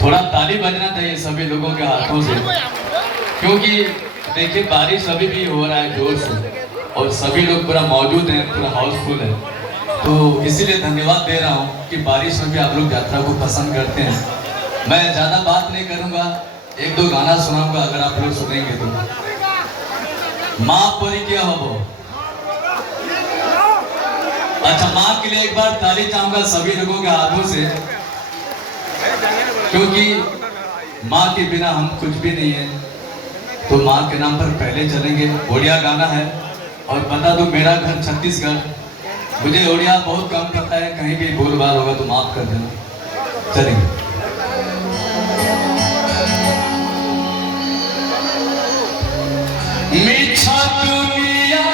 थोड़ा ताली बजना चाहिए सभी लोगों के हाथों से, क्योंकि देखिए बारिश अभी भी हो रहा है जोर से और सभी लोग पूरा मौजूद हैं, पूरा हाउसफुल है। तो इसीलिए धन्यवाद दे रहा हूँ कि बारिश में भी आप लोग यात्रा को पसंद करते हैं। मैं ज़्यादा बात नहीं करूँगा, एक दो गाना सुनाऊंगा अगर आप लोग सुनेंगे तो। माँ परी क्या हो, अच्छा माँ के लिए एक बार ताली चाहूंगा सभी लोगों के हाथों से, क्योंकि माँ के बिना हम कुछ भी नहीं है। तो माँ के नाम पर पहले चलेंगे। ओडिया गाना है और बता दो मेरा घर छत्तीसगढ़, मुझे ओडिया बहुत कम पता है, कहीं भी भूल भाल होगा तो माफ कर देना। चलेंगे। मीठा दुनिया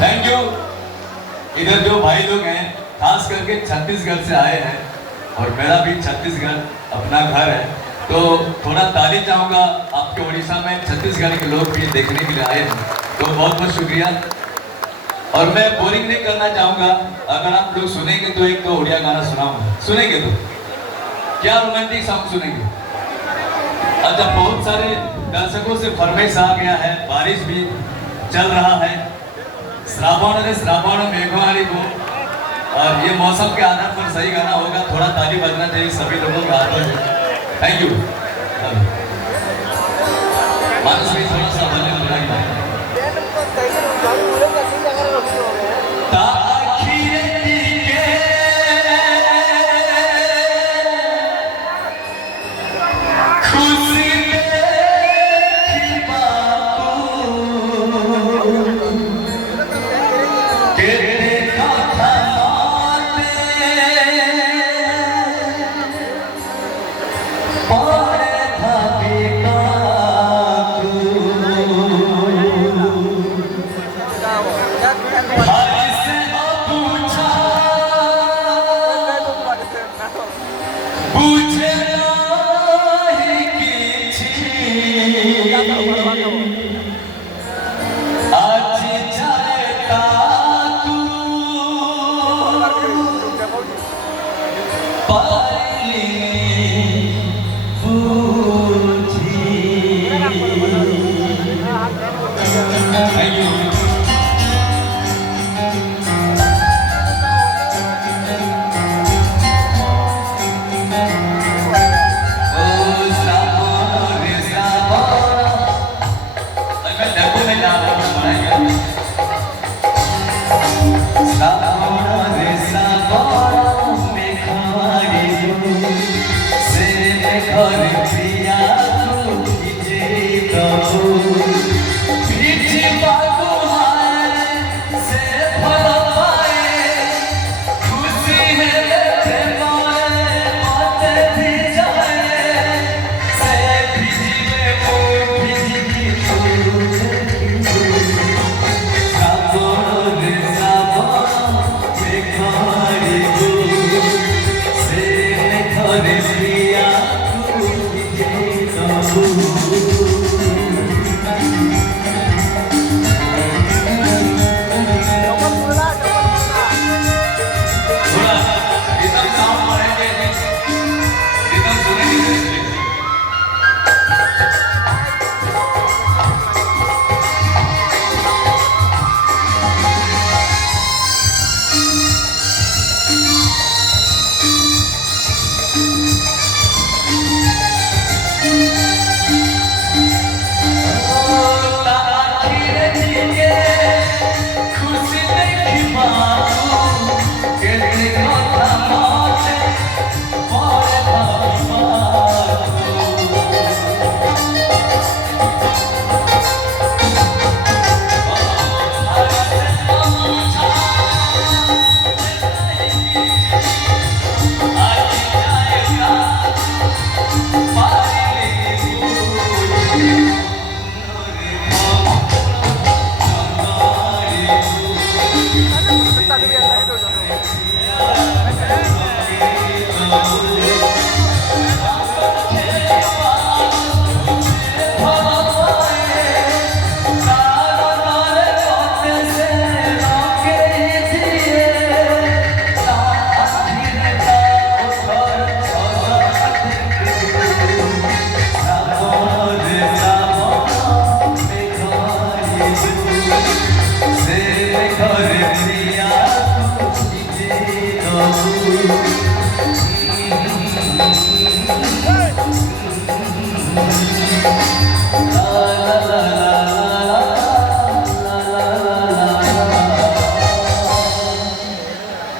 थैंक यू। इधर जो भाई लोग हैं खास करके छत्तीसगढ़ से आए हैं और मेरा भी छत्तीसगढ़ अपना घर है, तो थोड़ा ताली चाहूँगा। आपके उड़ीसा में छत्तीसगढ़ के लोग भी देखने के लिए आए हैं, तो बहुत बहुत शुक्रिया। और मैं बोरिंग नहीं करना चाहूँगा, अगर आप लोग सुनेंगे तो एक तो उड़िया गाना सुनाऊंगा। सुनेंगे तो क्या रोमांटिक सॉन्ग सुनेंगे? अच्छा, बहुत सारे दर्शकों से फरमाइश आ गया है, बारिश भी चल रहा है, श्रावण मेघवारी को, और ये मौसम के आधार पर सही गाना होगा। थोड़ा ताली बजना चाहिए सभी लोगों के हाथों से। Thank you. मानस भी थोड़ा सा वॉल्यूम बढ़ाइए।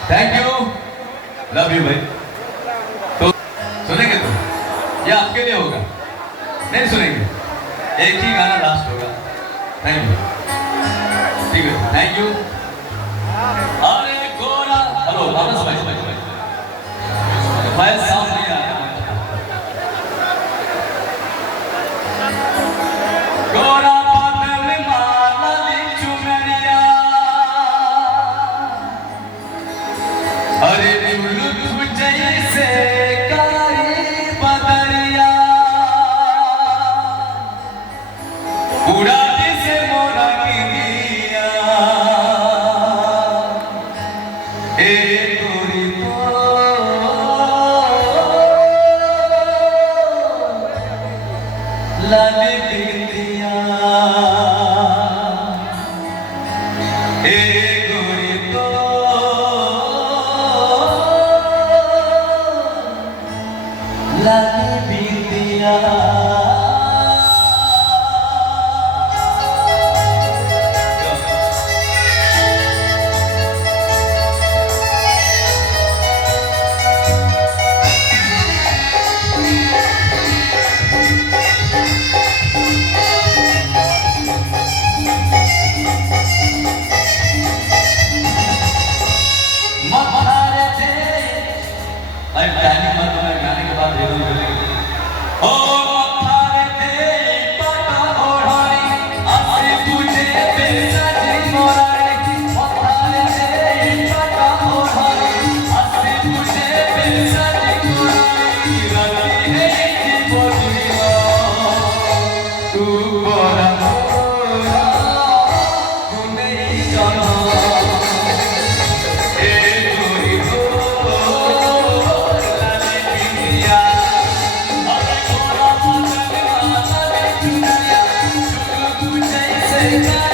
थैंक यू, लव यू भाई। तो सुनेंगे तो ये आपके लिए होगा, नहीं सुनेंगे? एक ही गाना लास्ट होगा। Thank you. ठीक है, थैंक यू। अरे गोरा, हेलो वापस भाई, मैं साफ नहीं आ रहा। गोरा पागल माला दी चुनरिया, अरे लुलु जैसे कारी बदरिया, उड़ा से मोरा गिरिया, ए गोरी लाल बिंदिया, ए गोरी तो लाल बिंदिया। गाने के बाद ओ मथारे ते पाटा ओढ़ाई, आसे तुझे बेसजी मोराई, मथारे ते पाटा ओढ़ाई, आसे तुझे बेसजी मोराई, रति है कि बोलिया तू गोरा गोरा तू नहीं जाना, Hey,